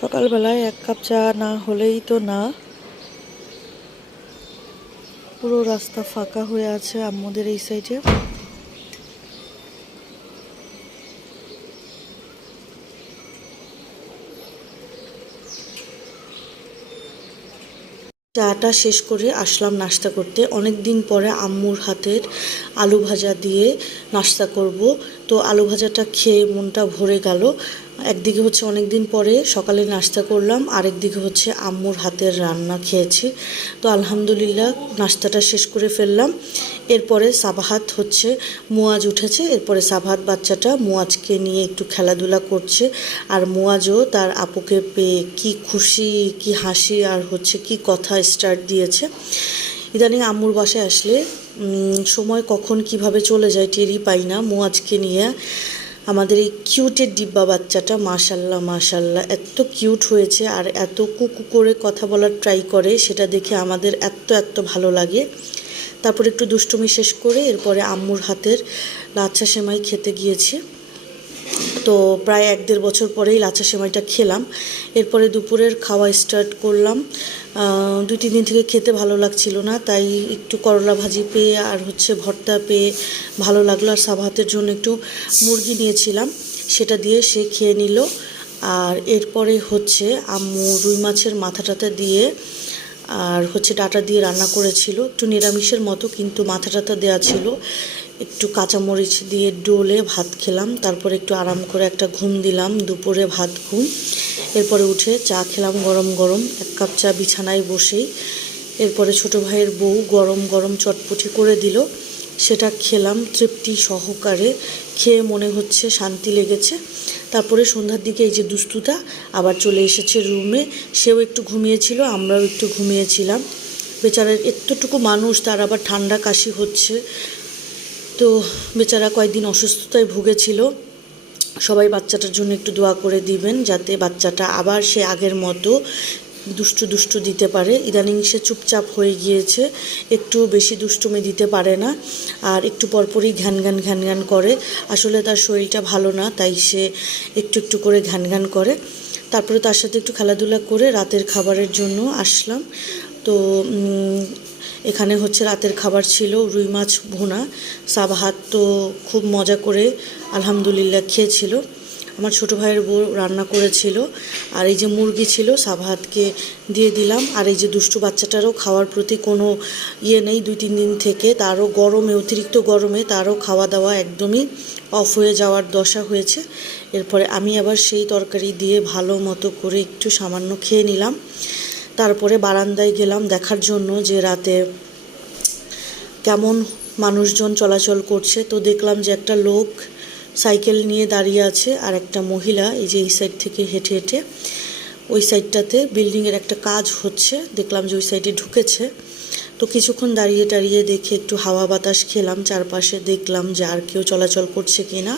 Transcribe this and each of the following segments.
সকালবেলায় এক কাপ চা না হলেই তো না। পুরো রাস্তা ফাঁকা হয়ে আছে আমাদের এই সাইডে। চাটা শেষ করে আসলাম নাস্তা করতে। অনেক দিন পরে আম্মুর হাতের আলু ভাজা দিয়ে নাস্তা করব। তো আলু ভাজাটা খেয়ে মনটা ভরে গেল। একদিকে হচ্ছে অনেক দিন পরে সকালে নাস্তা করলাম, আরেকদিকে হচ্ছে আম্মুর হাতের রান্না খেয়েছি। তো আলহামদুলিল্লাহ নাস্তাটা শেষ করে ফেললাম। এরপরে সাবাহাত হচ্ছে মুয়াজ উঠেছে, এরপরে সাবাহাত বাচ্চাটা মুয়াজকে নিয়ে একটু খেলাধুলা করছে। আর মুয়াজও তার আপুকে পেয়ে কি খুশি, কি হাসি, আর হচ্ছে কি কথা স্টার্ট দিয়েছে। ইদানিং আম্মুর বাসায় আসলে সময় কখন কিভাবে চলে যায় টেরই পাই না। মুয়াজকে নিয়ে আমাদের এই কিউটের ডিব্বা বাচ্চাটা মাশাল্লাহ মাশাল্লাহ এত কিউট হয়েছে, আর এত কুকু করে কথা বলার ট্রাই করে, সেটা দেখে আমাদের এত এত ভালো লাগে। তারপর একটু দুষ্টুমি শেষ করে এরপরে আম্মুর হাতের লাচ্ছা সেমাই খেতে গিয়েছি। তো প্রায় 1-1.5 বছর পরেই লাচ্ছা সেমাইটা খেলাম। এরপরে দুপুরের খাওয়া স্টার্ট করলাম। 2-3 দিন থেকে খেতে ভালো লাগছিল না, তাই একটু করলা ভাজি পেয়ে আর হচ্ছে ভর্তা পেয়ে ভালো লাগলো। আর সাবাহাতের জন্য একটু মুরগি নিয়েছিলাম, সেটা দিয়ে সে খেয়ে নিল। আর এরপরে হচ্ছে আম্মু রুই মাছের মাথা টাথা দিয়ে আর হচ্ছে ডাটা দিয়ে রান্না করেছিল, একটু নিরামিষের মতো কিন্তু মাথা টাথা দেওয়া ছিল। একটু কাঁচামরিচ দিয়ে ডোলে ভাত খেলাম, তারপর একটু আরাম করে একটা ঘুম দিলাম, দুপুরে ভাত ঘুম। এরপরে উঠে চা খেলাম গরম গরম 1 কাপ চা বিছানায় বসেই। এরপরে ছোটো ভাইয়ের বউ গরম গরম চটপটি করে দিল, সেটা খেলাম তৃপ্তি সহকারে। খেয়ে মনে হচ্ছে শান্তি লেগেছে। তারপরে সন্ধ্যার দিকে এই যে দুস্তুটা আবার চলে এসেছে রুমে, সেও একটু ঘুমিয়েছিল, আমরাও একটু ঘুমিয়েছিলাম। বেচারার এতটুকু মানুষ, তার আবার ঠান্ডা কাশি হচ্ছে। তো বেচারা কয়েকদিন অসুস্থতায় ভুগেছিল। সবাই বাচ্চাটার জন্য একটু দোয়া করে দিবেন, যাতে বাচ্চাটা আবার সে আগের মতো দুষ্টু দুষ্টু দিতে পারে। ইদানিং সে চুপচাপ হয়ে গিয়েছে, একটু বেশি দুষ্টুমি দিতে পারে না, আর একটু পরপরই ঘ্যান ঘ্যান করে। আসলে তার শরীরটা ভালো না, তাই সে একটু একটু করে ঘ্যান করে। তারপরে তার সাথে একটু খেলাধুলা করে রাতের খাবারের জন্য আসলাম। তো এখানে হচ্ছে রাতের খাবার ছিল রুই মাছ ভুনা। সাবাহাত তো খুব মজা করে আলহামদুলিল্লাহ খেয়েছিল। আমার ছোটো ভাইয়ের বউ রান্না করেছিল, আর এই যে মুরগি ছিল সাবাহাতকে দিয়ে দিলাম। আর এই যে দুষ্টু বাচ্চাটারও খাওয়ার প্রতি কোনো নেই 2-3 দিন থেকে, তারও গরমে, অতিরিক্ত গরমে তারও খাওয়া দাওয়া একদমই অফ হয়ে যাওয়ার দশা হয়েছে। এরপরে আমি আবার সেই তরকারি দিয়ে ভালো মতো করে একটু সামান্য খেয়ে নিলাম। তারপরে বারান্দায় গেলাম দেখার জন্য যে রাতে কেমন মানুষজন চলাচল করছে। তো দেখলাম যে একটা লোক সাইকেল নিয়ে দাঁড়িয়ে আছে, আর একটা মহিলা এই যে এই সাইড থেকে হেঁটে হেঁটে ওই সাইডটাতে বিল্ডিংয়ের একটা কাজ হচ্ছে, দেখলাম যে ওই সাইডে ঢুকেছে। তো কিছুক্ষণ দাঁড়িয়ে টাড়িয়ে দেখে একটু হাওয়া বাতাস খেলাম, চারপাশে দেখলাম যে আর কেউ চলাচল করছে কি না।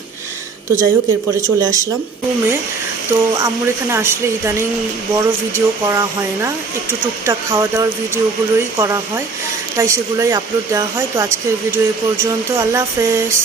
তো যাই হোক এরপরে চলে আসলাম রুমে। তো আম্মুর এখানে আসলে ইদানিং বড় ভিডিও করা হয় না, একটু টুকটাক খাওয়া দাওয়ার ভিডিওগুলোই করা হয়, তাই সেগুলোই আপলোড দেওয়া হয়। তো আজকের ভিডিও এ পর্যন্ত। আল্লাহ হাফেজ।